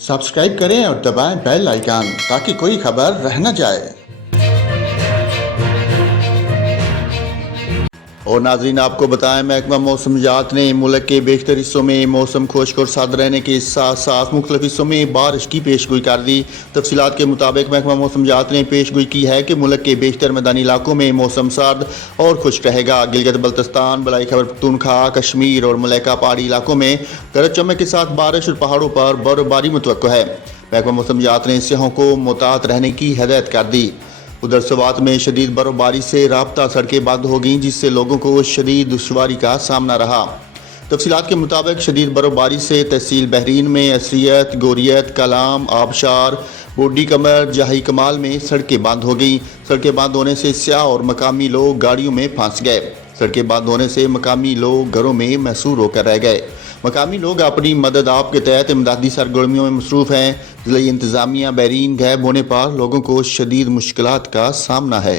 Subscribe करें और दबाएं बेल आइकन ताकि कोई खबर रह न जाए। और नाजरीन, आपको बताएं, महकमा मौसमियात ने मुल्क के बेशतर हिस्सों में मौसम खुश्क और साद रहने के साथ साथ मुख्तलिफ हिस्सों में बारिश की पेशगोई कर दी। तफसीलात के मुताबिक महकमा मौसमियात ने पेशगोई की है कि मुल्क के बेशतर मैदानी इलाकों में मौसम सर्द और खुश्क रहेगा। गिलगित बल्तिस्तान, बलाई खैबर पख्तूनख्वा, कश्मीर और मलैका पहाड़ी इलाकों में गरज चमक के साथ बारिश और पहाड़ों पर बर्फबारी मुतवक्को है। महकमा मौसमियात ने सियाहों को मुतात रहने की हिदायत कर दी। उधर सवात में शदीद बर्फबारी से राब्ता सड़कें बंद हो गईं, जिससे लोगों को शदीद दुश्वारी का सामना रहा। तफसीलात के मुताबिक शदीद बर्फबारी से तहसील बहरीन में असरियत, गोरियत, कलाम, आबशार, बूढ़ी कमर, जाही कमाल में सड़कें बंद हो गईं। सड़कें बंद होने से स्याह और मकामी लोग गाड़ियों में फंस गए। सड़कें बंद होने से मकामी लोग घरों में महसूर होकर रह गए। मकामी लोग अपनी मदद आप के तहत इमदादी सरगर्मियों में मसरूफ़ हैं। ज़िला इंतज़ामिया बहरीन गैब होने पर लोगों को शदीद मुश्किलात का सामना है।